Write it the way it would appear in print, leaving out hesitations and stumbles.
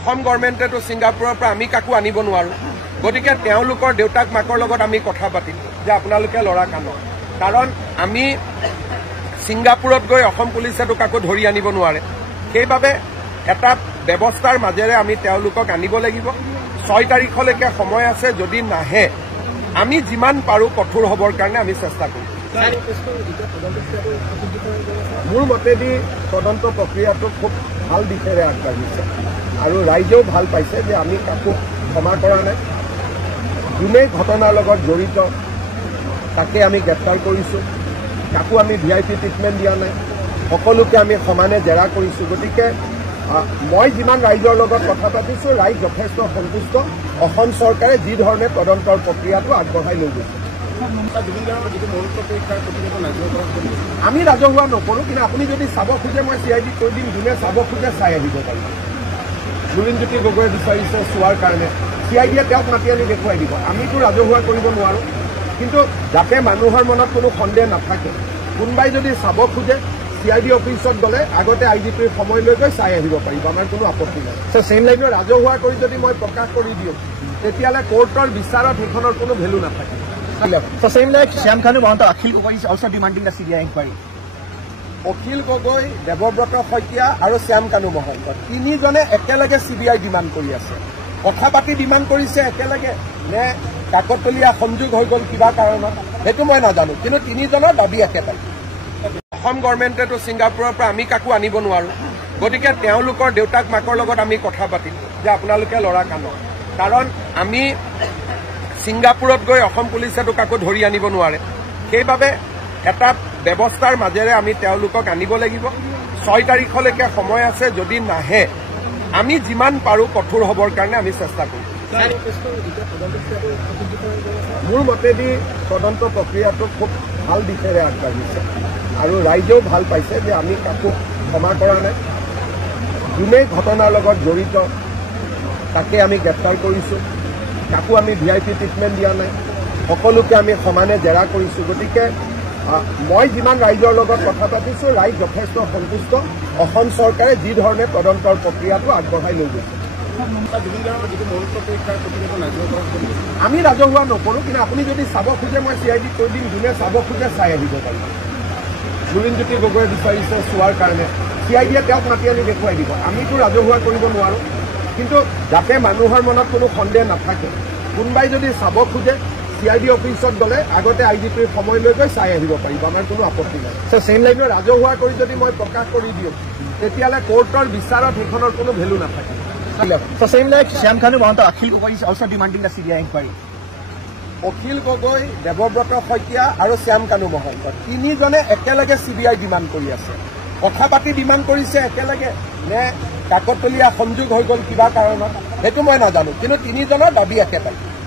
অসম গভৰ্ণমেণ্টেতো ছিংগাপুৰৰ পৰা আমি কাকো আনিব নোৱাৰো গতিকে তেওঁলোকৰ দেউতাক মাকৰ লগত আমি কথা পাতিম যে আপোনালোকে লৰা কানক কাৰণ আমি ছিংগাপুৰত গৈ অসম পুলিচেতো কাকো ধৰি আনিব নোৱাৰে সেইবাবে এটা ব্যৱস্থাৰ মাজেৰে আমি তেওঁলোকক আনিব লাগিব 6 তাৰিখলৈকে সময় আছে যদি নাহে আমি যিমান পাৰো কঠোৰ হবৰ কাৰণে আমি চেষ্টা কৰিম মোৰ মতেদি তদন্ত প্ৰক্ৰিয়াটো খুব ভাল দিশেৰে আগবাঢ়িছে আৰু ৰাইজেও ভাল পাইছে যে আমি কাকো ক্ষমা কৰা নাই যোনে ঘটনাৰ লগত জড়িত তাকে আমি গ্ৰেপ্তাৰ কৰিছোঁ কাকো আমি VIP ট্ৰিটমেণ্ট দিয়া নাই সকলোকে আমি সমানে জেৰা কৰিছোঁ গতিকে মই যিমান ৰাইজৰ লগত কথা পাতিছোঁ ৰাইজ যথেষ্ট সন্তুষ্ট অসম চৰকাৰে যি ধৰণে তদন্তৰ প্ৰক্ৰিয়াটো আগবঢ়াই লৈ গৈছে আমি ৰাজহুৱা নকৰোঁ কিন্তু আপুনি যদি চাব খোজে মই CID কৈ দিম যোনে চাব খোজে চাই আহিব পাৰিব লুৰিণজ্যোতি গগৈয়ে বিচাৰিছে চোৱাৰ কাৰণে CIDয়ে তেওঁক মাতি আনি দেখুৱাই দিব আমিতো ৰাজহুৱা কৰিব নোৱাৰোঁ কিন্তু যাতে মানুহৰ মনত কোনো সন্দেহ নাথাকে কোনোবাই যদি চাব খোজে CID অফিচত গ'লে আগতে IGPৰ সময় লৈ গৈ চাই আহিব পাৰিব আমাৰ কোনো আপত্তি নাই চেম লাইনত ৰাজহুৱা কৰি যদি মই প্ৰকাশ কৰি দিওঁ তেতিয়াহ'লে কোৰ্টৰ বিচাৰত সেইখনৰ কোনো ভেলু নাথাকে So same like Shyam Kanu Mahanta, Akhil Gogoi is also demanding the CBI inquiry. Akhil Gogoi Debabrata Saikia আৰু শ্যাম কানু মহন্ত তিনিজনে একেলগে CBI ডিমাণ্ড কৰি আছে কথা পাতি ডিমাণ্ড কৰিছে একেলগে নে কাকতলীয়া সংযোগ হৈ গ'ল কিবা কাৰণত সেইটো মই নাজানো কিন্তু তিনিজনৰ দাবী একেটাই অসম গভৰ্ণমেণ্টেতো ছিংগাপুৰৰ পৰা আমি কাকো আনিব নোৱাৰো গতিকে তেওঁলোকৰ দেউতাক মাকৰ লগত আমি কথা পাতিম যে আপোনালোকে লৰা কানক কাৰণ আমি ছিংগাপুৰত গৈ অসম পুলিচেতো কাকো ধৰি আনিব নোৱাৰে সেইবাবে এটা ব্যৱস্থাৰ মাজেৰে আমি তেওঁলোকক আনিব লাগিব 6 তাৰিখলৈকে সময় আছে যদি নাহে আমি যিমান পাৰো কঠোৰ হবৰ কাৰণে আমি চেষ্টা কৰিম মোৰ মতেদি তদন্ত প্ৰক্ৰিয়াটো খুব ভাল দিশেৰে আগবাঢ়িছে আৰু ৰাইজেও ভাল পাইছে যে আমি কাকো ক্ষমা কৰা নাই যোনে ঘটনাৰ লগত জড়িত তাকে আমি গ্ৰেপ্তাৰ কৰিছোঁ কাকো আমি VIP ট্ৰিটমেণ্ট দিয়া নাই সকলোকে আমি সমানে জেৰা কৰিছোঁ গতিকে মই যিমান ৰাইজৰ লগত কথা পাতিছোঁ ৰাইজ যথেষ্ট সন্তুষ্ট অসম চৰকাৰে যি ধৰণে তদন্তৰ প্ৰক্ৰিয়াটো আগবঢ়াই লৈ গৈছে আমি ৰাজহুৱা নকৰোঁ কিন্তু আপুনি যদি চাব খোজে মই CID কৈ দিম যোনে চাব খোজে চাই আহিব পাৰিব লুৰিণজ্যোতি গগৈয়ে বিচাৰিছে চোৱাৰ কাৰণে CIDয়ে তেওঁক মাতি আনি দেখুৱাই দিব আমিতো ৰাজহুৱা কৰিব নোৱাৰোঁ কিন্তু যাতে মানুহৰ মনত কোনো সন্দেহ নাথাকে কোনোবাই যদি চাব খোজে CID অফিচত গ'লে আগতে IGPৰ সময় লৈ গৈ চাই আহিব পাৰিব আমাৰ কোনো আপত্তি নাই চেম লাইনত ৰাজহুৱা কৰি যদি মই প্ৰকাশ কৰি দিওঁ তেতিয়াহ'লে কোৰ্টৰ বিচাৰত সেইখনৰ কোনো ভেলু নাথাকে So same like Shyam Kanu Mahanta, Akhil Gogoi is also demanding the CBI inquiry. Akhil Gogoi Debabrata Saikia আৰু শ্যাম কানু মহন্ত তিনিজনে একেলগে CBI ডিমাণ্ড কৰি আছে কথা পাতি ডিমাণ্ড কৰিছে একেলগে নে কাকতলীয়া সংযোগ হৈ গ'ল কিবা কাৰণত সেইটো মই নাজানো কিন্তু তিনিজনৰ দাবী একেটাই